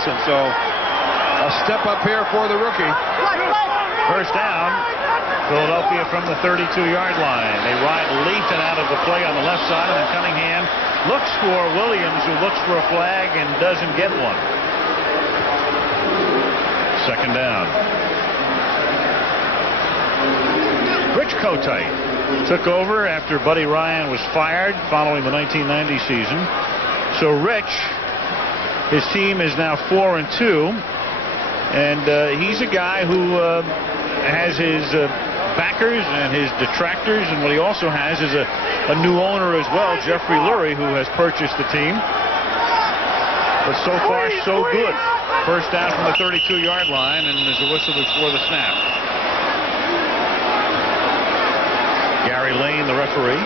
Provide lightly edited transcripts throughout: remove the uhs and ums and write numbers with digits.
Johnson. So a step up here for the rookie. First down, Philadelphia from the 32-yard line. They ride Lathan out of the play on the left side, and then Cunningham looks for Williams, who looks for a flag and doesn't get one. Second down. Rich Kotite took over after Buddy Ryan was fired following the 1990 season. So Rich, his team is now 4-2, and he's a guy who has his backers and his detractors, and what he also has is a new owner as well, Jeffrey Lurie, who has purchased the team. But so far, so good. First down from the 32-yard line, and there's a whistle before the snap. Gary Lane, the referee.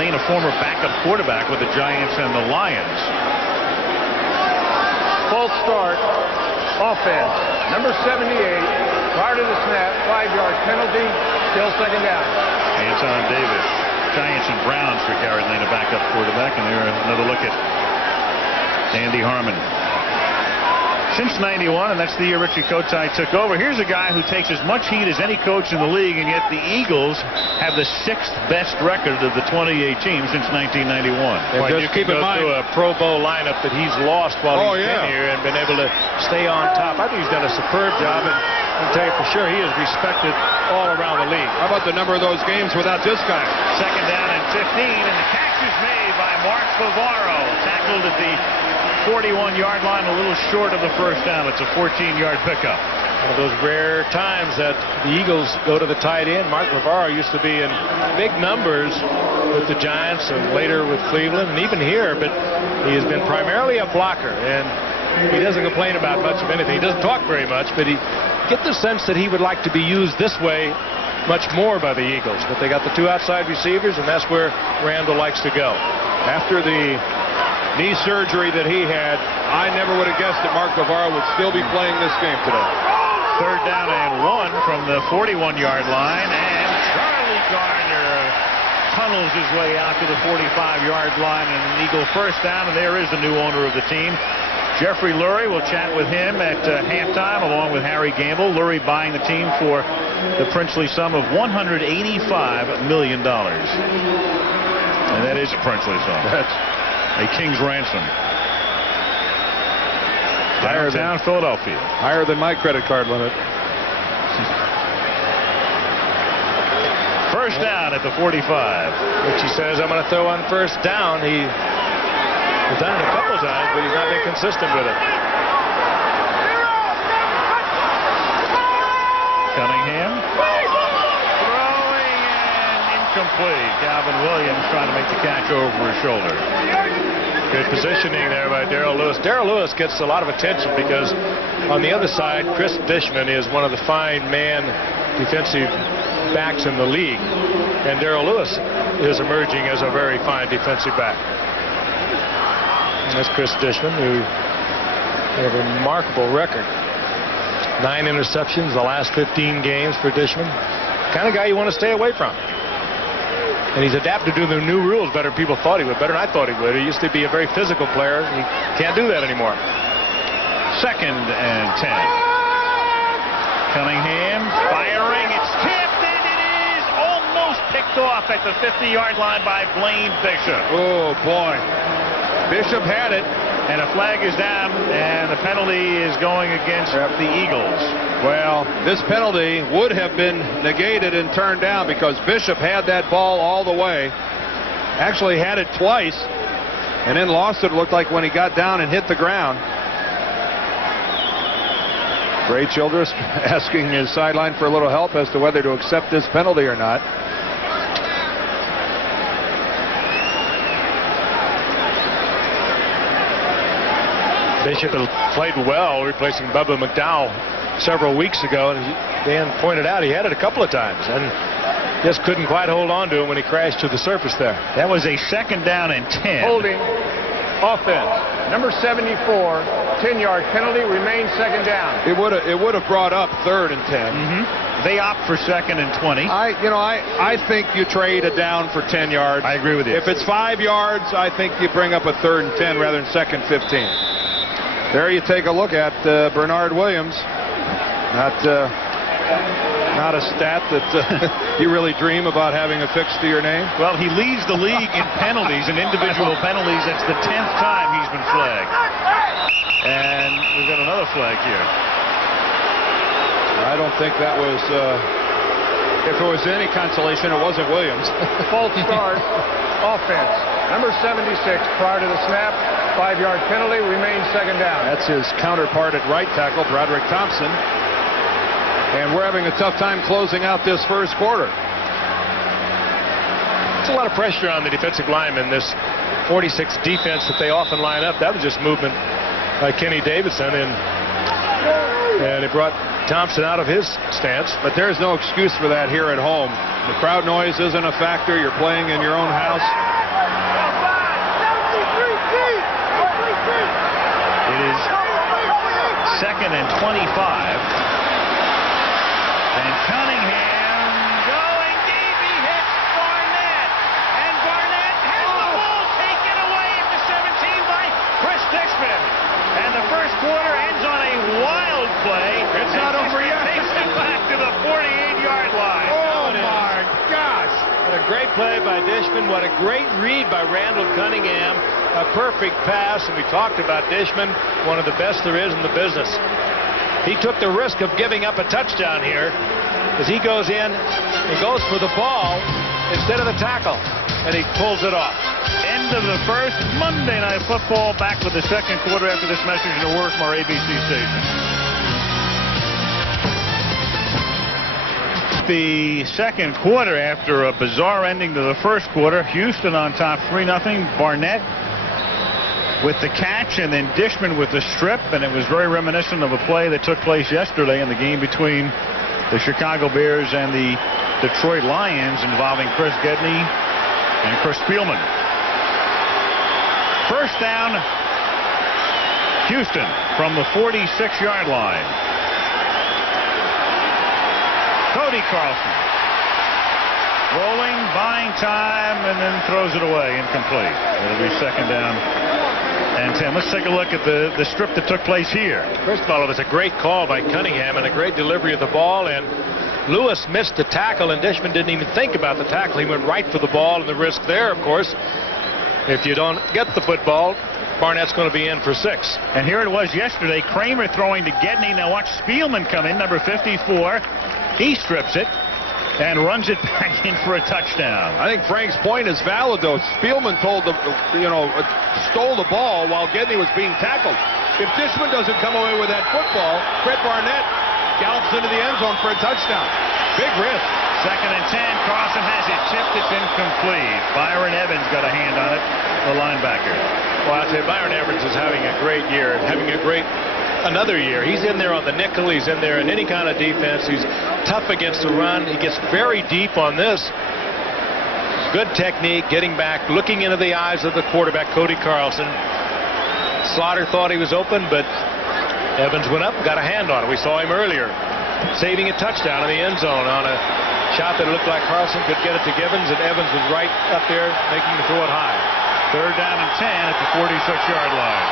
Lane, a former backup quarterback with the Giants and the Lions. False start. Offense. Number 78. Prior to the snap, 5-yard penalty. Still second down. Anton Davis. Giants and Browns for Gary Lane, a backup quarterback. And here another look at Andy Harmon. Since 91, and that's the year Richie Kotite took over. Here's a guy who takes as much heat as any coach in the league, and yet the Eagles have the 6th best record of the 28 teams since 1991. And just keep in mind a Pro Bowl lineup that he's lost while he's been here and been able to stay on top. I think he's done a superb job, and I'll tell you for sure he is respected all around the league. How about the number of those games without this guy? Second down and 15, and the catch is made by Mark Bavaro, tackled at the 41-yard line, a little short of the first down. It's a 14-yard pickup. One of those rare times that the Eagles go to the tight end. Mark Bavaro used to be in big numbers with the Giants and later with Cleveland and even here, but he has been primarily a blocker, and he doesn't complain about much of anything. He doesn't talk very much, but he get the sense that he would like to be used this way much more by the Eagles. But they got the 2 outside receivers, and that's where Randall likes to go. After the knee surgery that he had, I never would have guessed that Mark Bavaro would still be playing this game today. Third down and 1 from the 41-yard line, and Charlie Garner tunnels his way out to the 45-yard line, and an Eagle first down, and there is the new owner of the team. Jeffrey Lurie. Will chat with him at halftime along with Harry Gamble. Lurie buying the team for the princely sum of $185 million. And that is a princely sum. That's a king's ransom. Downtown Philadelphia. Higher than my credit card limit. First down at the 45. Richie says, I'm going to throw on first down. He has done it a couple times, but he's not been consistent with it. Cunningham. Throwing and incomplete. Calvin Williams trying to make the catch over his shoulder. Good positioning there by Darrell Lewis. Darrell Lewis gets a lot of attention because on the other side, Chris Dishman is one of the fine man defensive backs in the league. And Darrell Lewis is emerging as a very fine defensive back. And that's Chris Dishman, who has a remarkable record. 9 interceptions the last 15 games for Dishman. Kind of guy you want to stay away from. And he's adapted to the new rules better than people thought he would. Better than I thought he would. He used to be a very physical player. He can't do that anymore. Second and 10. Cunningham firing. It's tipped, and it is almost picked off at the 50-yard line by Blaine Bishop. Oh, boy. Bishop had it. And a flag is down, and the penalty is going against the Eagles. Well, this penalty would have been negated and turned down because Bishop had that ball all the way. Actually had it twice, and then lost it, looked like, when he got down and hit the ground. Ray Childress asking his sideline for a little help as to whether to accept this penalty or not. Bishop played well, replacing Bubba McDowell several weeks ago, and Dan pointed out he had it a couple of times and just couldn't quite hold on to him when he crashed to the surface there. That was a second down and 10. Holding offense. Number 74, 10-yard penalty, remains second down. It would have brought up third and 10. They opt for second and 20. I think you trade a down for 10 yards. I agree with you. If it's 5 yards, I think you bring up a third and 10 rather than second 15. There you take a look at Bernard Williams. Not a stat that you really dream about having affixed to your name. Well, he leads the league in penalties, in individual penalties. It's the 10th time he's been flagged. And we've got another flag here. I don't think that was, if it was any consolation, it wasn't Williams. False start, offense. Number 76 prior to the snap. 5-yard penalty, remains second down. That's his counterpart at right tackle, Broderick Thompson. And we're having a tough time closing out this first quarter. It's a lot of pressure on the defensive linemen. This 46 defense that they often line up, that was just movement by Kenny Davidson, and it brought Thompson out of his stance. But there's no excuse for that here at home. The crowd noise isn't a factor. You're playing in your own house. It is 2nd and 25. And Cunningham going deep. He hits Barnett. And Barnett has the ball taken away at the 17 by Chris Dishman. And the first quarter ends on a wild play. It's not over yet. Takes it back to the 48-yard line. Oh, my gosh. What a great play by Dishman. What a great read by Randall Cunningham. A perfect pass. And we talked about Dishman, one of the best there is in the business. He took the risk of giving up a touchdown here as he goes in and goes for the ball instead of the tackle, and he pulls it off. End of the first. Monday Night Football back with the second quarter after this message in a word from our ABC station. The second quarter after a bizarre ending to the first quarter. Houston on top 3-0. Barnett with the catch, and then Dishman with the strip, and it was very reminiscent of a play that took place yesterday in the game between the Chicago Bears and the Detroit Lions involving Chris Gedney and Chris Spielman. First down, Houston from the 46-yard line. Cody Carlson rolling, buying time, and then throws it away, incomplete. It'll be second down and 10. Let's take a look at the strip that took place here. First of all, it was a great call by Cunningham and a great delivery of the ball, and Lewis missed the tackle, and Dishman didn't even think about the tackle. He went right for the ball, and the risk there, of course, if you don't get the football, Barnett's going to be in for 6. And here it was yesterday. Kramer throwing to Gedney. Now watch Spielman come in, number 54. He strips it and runs it back in for a touchdown. I think Frank's point is valid, though. Spielman stole the ball while Gedney was being tackled. If Dishman doesn't come away with that football, Fred Barnett gallops into the end zone for a touchdown. Big risk. Second and 10. Carlson has it tipped. It's incomplete. Byron Evans got a hand on it, the linebacker. Well, I'll tell you, Byron Evans is having a great year, having another year. He's in there on the nickel. He's in there in any kind of defense. He's tough against the run. He gets very deep on this. Good technique, getting back, looking into the eyes of the quarterback, Cody Carlson. Slaughter thought he was open, but Evans went up, got a hand on it. We saw him earlier saving a touchdown in the end zone on a shot that looked like Carlson could get it to Givens, and Evans was right up there making him throw it high. Third down and 10 at the 46-yard line.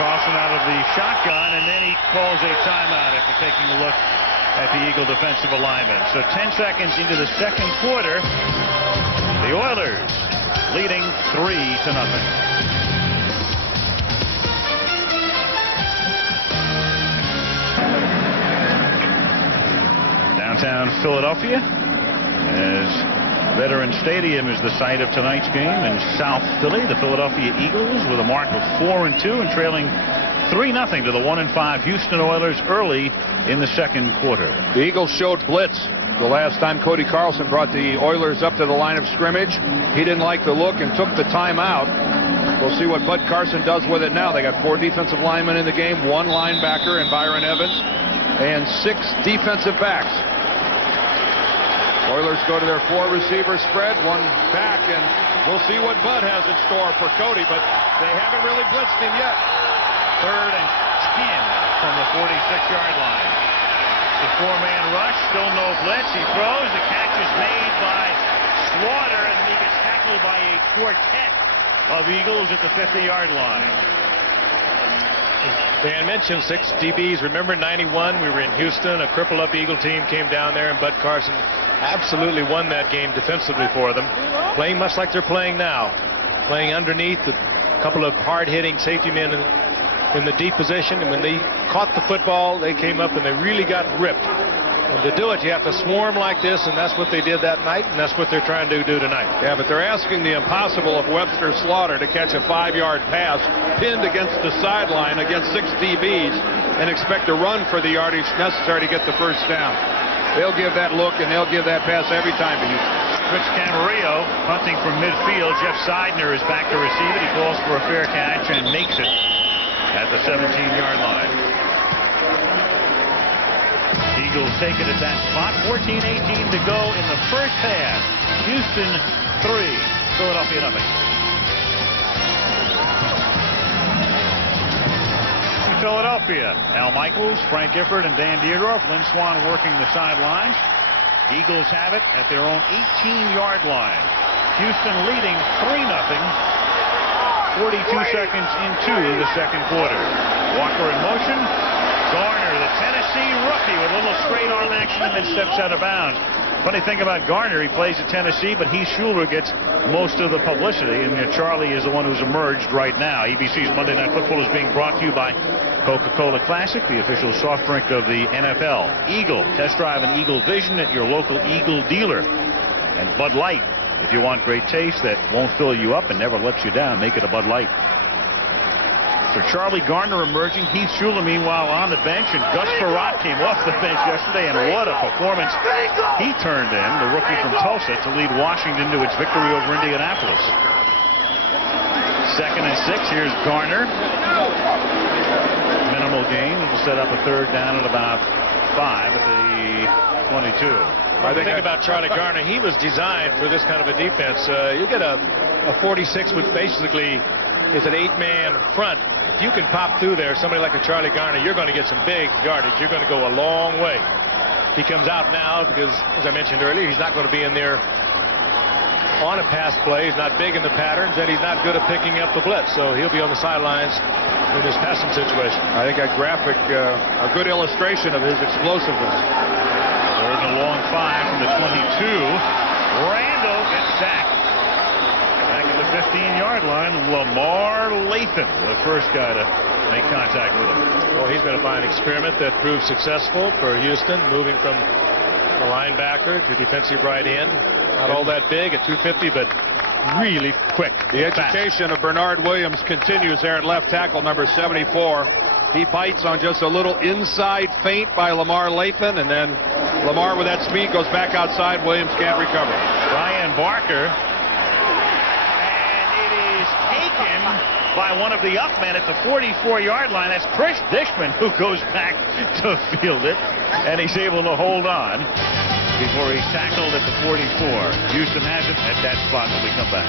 Carlson out of the shotgun, and then he calls a timeout after taking a look at the Eagle defensive alignment. So 10 seconds into the second quarter, the Oilers leading 3-0. Downtown Philadelphia, as Veterans Stadium is the site of tonight's game in South Philly. The Philadelphia Eagles with a mark of 4-2 and trailing 3-0 to the 1-5 Houston Oilers early in the second quarter. The Eagles showed blitz the last time Cody Carlson brought the Oilers up to the line of scrimmage. He didn't like the look and took the timeout. We'll see what Bud Carson does with it now. They got 4 defensive linemen in the game, 1 linebacker in Byron Evans, and 6 defensive backs. Oilers go to their 4 receiver spread, 1 back, and we'll see what Bud has in store for Cody, but they haven't really blitzed him yet. Third and 10 from the 46-yard line. The 4-man rush, still no blitz. He throws. The catch is made by Slaughter, and he gets tackled by a quartet of Eagles at the 50-yard line. Dan mentioned 6 DBs. Remember 91, we were in Houston. A cripple up Eagle team came down there, and Bud Carson absolutely won that game defensively for them. Playing much like they're playing now. Playing underneath, a couple of hard-hitting safety men in the deep position. And when they caught the football, they came up and they really got ripped. And to do it, you have to swarm like this, and that's what they did that night, and that's what they're trying to do tonight. Yeah, but they're asking the impossible of Webster Slaughter to catch a 5-yard pass pinned against the sideline against 6 DBs and expect to run for the yardage necessary to get the first down. They'll give that look, and they'll give that pass every time to Houston. Rich Camarillo punting from midfield. Jeff Seidner is back to receive it. He calls for a fair catch and makes it at the 17-yard line. Eagles take it at that spot. 14-18 to go in the first half. Houston 3, Philadelphia nothing. In Philadelphia, Al Michaels, Frank Gifford, and Dan Dierdorf. Lynn Swann working the sidelines. Eagles have it at their own 18-yard line. Houston leading 3-0. 42 seconds into the second quarter. Walker in motion. Garner, the Tennessee rookie, with a little straight arm action and then steps out of bounds. Funny thing about Garner, he plays at Tennessee, but Heath Schuler gets most of the publicity, and Charlie is the one who's emerged right now. ABC's Monday Night Football is being brought to you by Coca-Cola Classic, the official soft drink of the NFL. Eagle, test drive an Eagle Vision at your local Eagle dealer. And Bud Light, if you want great taste that won't fill you up and never lets you down, make it a Bud Light. So Charlie Garner emerging, Heath Schuler meanwhile on the bench, and Gus Frerotte came off the bench yesterday, and what a performance he turned in, the rookie from Tulsa, to lead Washington to its victory over Indianapolis. 2nd and 6, here's Garner. Minimal gain, it'll set up a 3rd down at about 5 at the 22. I think about Charlie Garner, he was designed for this kind of a defense. You get a 46 with basically is an 8-man front. If you can pop through there, somebody like a Charlie Garner, you're going to get some big yardage. You're going to go a long way. He comes out now because, as I mentioned earlier, he's not going to be in there on a pass play. He's not big in the patterns, and he's not good at picking up the blitz. So he'll be on the sidelines in this passing situation. I think that graphic, a good illustration of his explosiveness. 3rd and a long 5 from the 22. Randall gets sacked. Back at the 15-yard line, Lamar Lathan, the first guy to make contact with him. Well, he's been a fine experiment that proved successful for Houston, moving from a linebacker to defensive right end. Not all that big at 250, but really quick. The education of Bernard Williams continues there at left tackle, number 74. He bites on just a little inside feint by Lamar Lathan, and then Lamar with that speed goes back outside. Williams can't recover. Brian Barker. By one of the up men at the 44-yard line. That's Chris Dishman who goes back to field it, and he's able to hold on before he's tackled at the 44. Houston has it at that spot when we come back.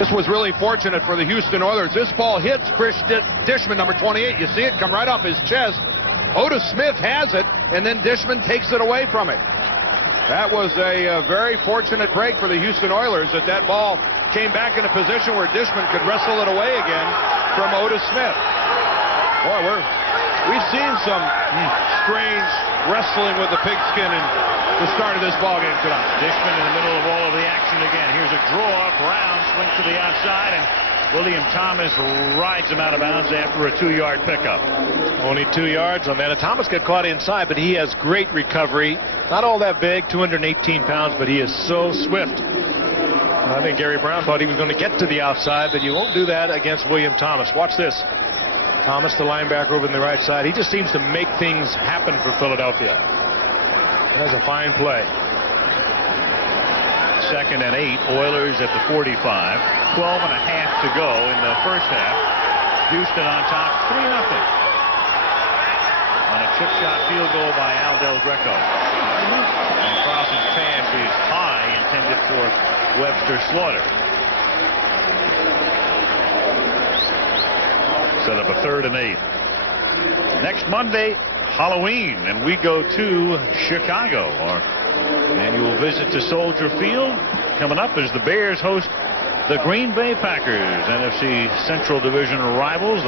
This was really fortunate for the Houston Oilers. This ball hits Chris Dishman, number 28. You see it come right off his chest. Otis Smith has it, and then Dishman takes it away from it. That was a very fortunate break for the Houston Oilers, that ball came back in a position where Dishman could wrestle it away again from Otis Smith. Boy, we've seen some strange wrestling with the pigskin in the start of this ball game tonight. Dishman in the middle of all of the action again. Here's a draw. Brown swings to the outside, and William Thomas rides him out of bounds after a 2-yard pickup. Only 2 yards on that. And Thomas got caught inside, but he has great recovery. Not all that big, 218 pounds, but he is so swift. I think Gary Brown thought he was going to get to the outside, but you won't do that against William Thomas. Watch this. Thomas, the linebacker over on the right side. He just seems to make things happen for Philadelphia. That's a fine play. 2nd and 8. Oilers at the 45. 12 and a half to go in the first half. Houston on top, 3-0. On a chip shot field goal by Al Del Greco. And Carlson's pass is high, intended for Webster Slaughter. Set up a 3rd and 8. Next Monday, Halloween, and we go to Chicago. Our annual visit to Soldier Field coming up as the Bears host The Green Bay Packers, NFC Central Division rivals.